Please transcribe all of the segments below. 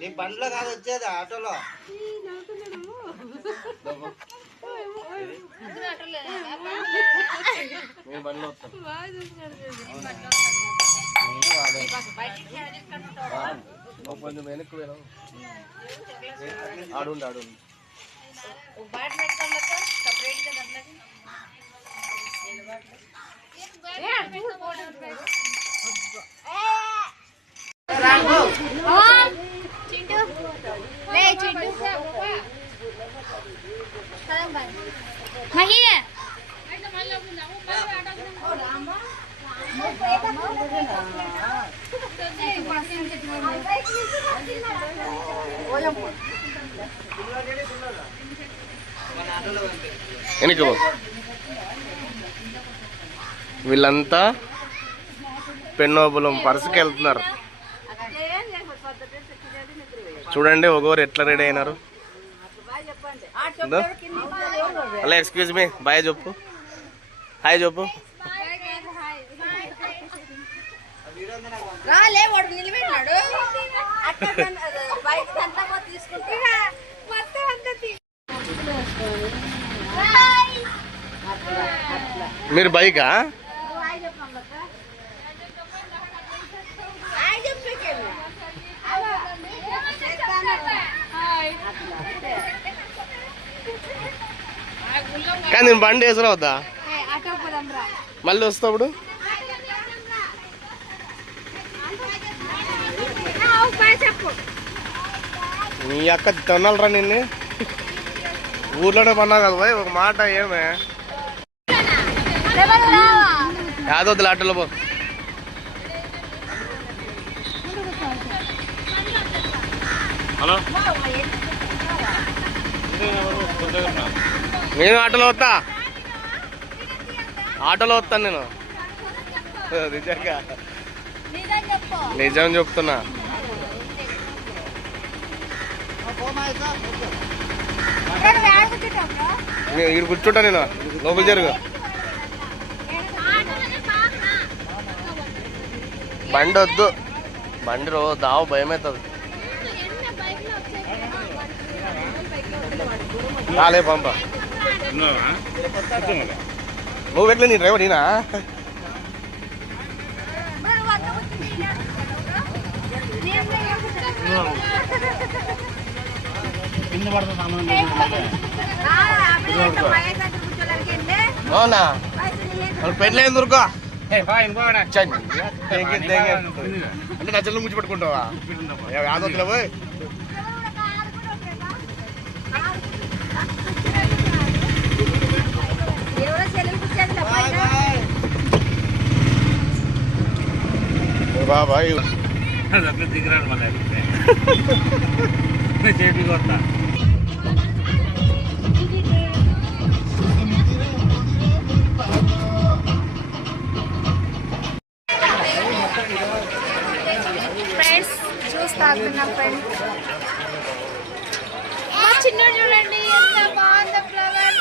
నీ బండ్లో కాదు వచ్చేది ఆటోలో. కొంచెం వెనక్కి పోయినాం. ఆడు ఆడు వెనక్కి పో. వీళ్ళంతా పెన్నోబులం పరసకి వెళ్తున్నారు. చూడండి ఒకరు ఎట్లా రెడీ అయినారు. హలో ఎక్స్క్యూజ్ మీ, బాయ్ చెప్పు, హాయ్ చెప్పు. మీరు బైకా? కానీ నేను బండి వేసరా వద్దా? మళ్ళీ వస్తాప్పుడు నీ అక్క తినాలరా నిన్ను. ఊర్లోనే పన్నావు కదా పోయి ఒక మాట. ఏమే యాదవద్దులు ఆటోలో పో. హలో, నేను ఆటోలో వస్తా, ఆటోలో వస్తాను నేను. నిజంగా నిజం చెప్తున్నా. ఇక్కడ కూర్చుంటా నేను, లోపల జరుగు. బండి వద్దు, బండి దావు భయం అవుతుంది. రాలే పంప. నువ్వు ఎట్లా నీ డ్రైవర్ ఈనా? అవునా? పెళ్ళి దొరుకు అంటే నా చెల్లు ముచ్చి పెట్టుకుంటావా? యాదవద్దులే పోయి. బాబాయ్ దిగరాడు మళ్ళీ చేపి కొత్త. ఫ్రెండ్స్ జ్యూస్ తాగుతున్నాం ఫ్రెండ్స్. మా చిన్నోడు చూడండి ఎంత బాగుంది ఫ్లవర్.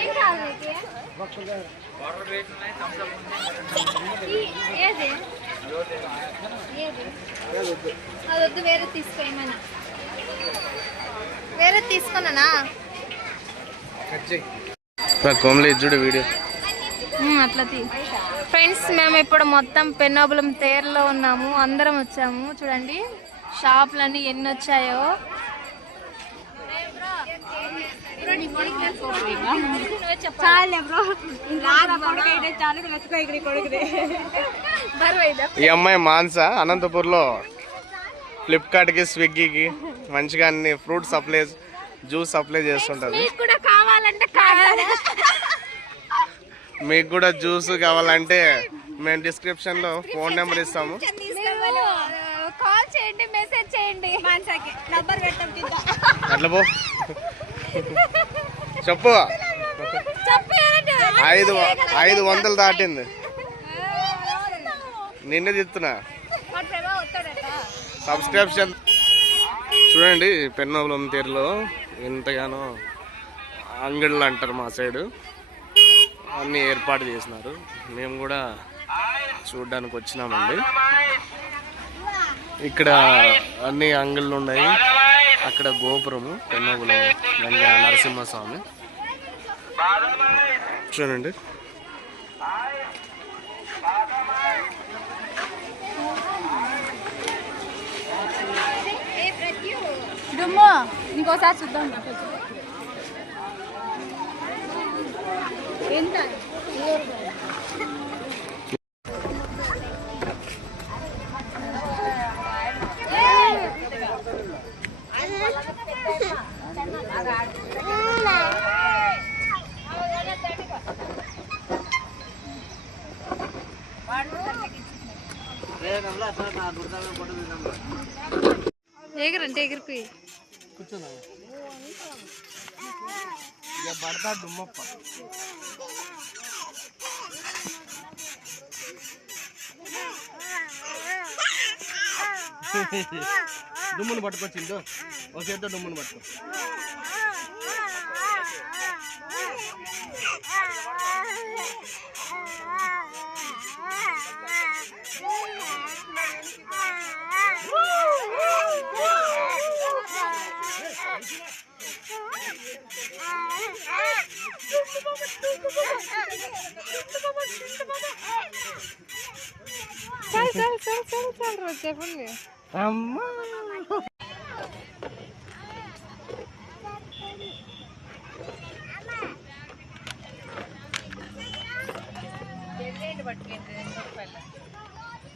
ఏం కావాలి? ఏది అది వద్దు, వేరే తీసుకోమన్నా. వేరే తీసుకున్నానా? కోమలి చూడు వీడియో అట్లా తీ. ఫ్రెండ్స్ మేము ఇప్పుడు మొత్తం పెన్నోబులం తేరులో ఉన్నాము, అందరం వచ్చాము. చూడండి షాపులన్నీ ఎన్ని వచ్చాయో. ఈ అమ్మాయి మాన్స అనంతపూర్ లో ఫ్లిప్కార్ట్ కి స్విగ్గీకి మంచిగా అన్ని ఫ్రూట్ సప్లై జ్యూస్ సప్లై చేస్తుంటది. మీకు కూడా జ్యూస్ కావాలంటే మేము డిస్క్రిప్షన్ లో ఫోన్ నెంబర్ ఇస్తాము, కాల్ చేయండి, మెసేజ్ చేయండి. అట్లా పో చెప్పు. 500 దాటింది. నిన్నే చెప్తున్నా. సబ్స్క్రిప్షన్ చూడండి. పెన్నోబులం తీరులో ఎంతగానో అంగళ్ళు అంటారు మా సైడు. అన్నీ ఏర్పాటు చేసినారు. మేము కూడా చూడడానికి వచ్చినామండి. ఇక్కడ అన్ని అంగళ్ళు ఉన్నాయి. అక్కడ గోపురము పెన్నోబులం గంగా నరసింహస్వామి చూడండి. ఇంకోసారి చూద్దాం. ఎంత ఎగరంటే ఎగిరిపోయి కూర్చున్నా పడతా డుమ్మప్ప. దుమ్మును పట్టుకొచ్చిందో ఒక చేతితో దుమ్మును పట్టుకో. చెప్పండి. అమ్మా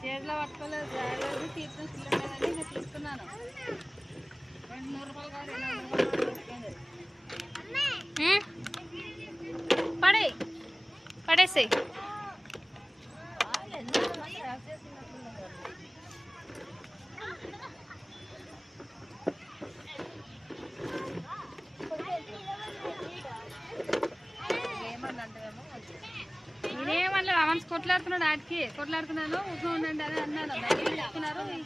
చేతిలో పట్టుకోలేదు, తీసుకున్నాను. 200 రూపాయలు కాదు, 200 పడేసాయి. నేనేమన్నా అవన్స్ కొట్లాడుతున్నాడు, ఆడికి కొట్లాడుతున్నాను ఊరుకో ఉండండి అని అన్నాను. చెప్తున్నారు